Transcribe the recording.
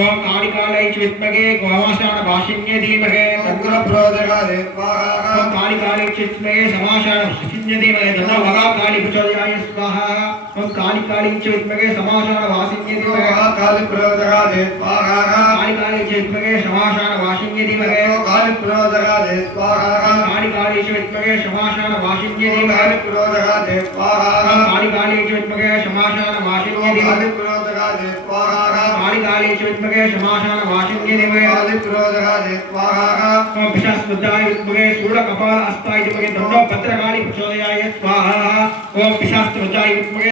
ओम कालिकालय चित्मगे गोमाशान भाषिन्ये धीमहे उग्रप्रोदगादे स्वाहा ओम कालिकालय चित्मगे समाशान भाषिन्ये धीमहे तथा वगा काली प्रचोदयाय स्वाहा ओम कालिकालय चित्मगे समाशान भाषिन्ये धीमहे कालिप्रोदगादे स्वाहा कालिकालय चित्मगे समाशान भाषिन्ये धीमहे कालिप्रोदगादे स्वाहा कालिकालय चित्मगे समाशान भाषिन्ये धीमहे कालिप्रोदगादे स्वाहा कालिकालय चित्मगे समाशान भाषिन्ये धीमहे कालिप्रोदगादे स्वाहा कालिकालय चित्मगे समाशान भाषिन्ये धीमहे कालिप्रोदगादे स्वाहा ओम पिशाचमुद्राय विद्महे सूर्यकपाल अस्ताय धीमहि दण्डो भद्रकाली प्रचोदयाय स्वाहा ओम पिशाचमुद्राय विद्महे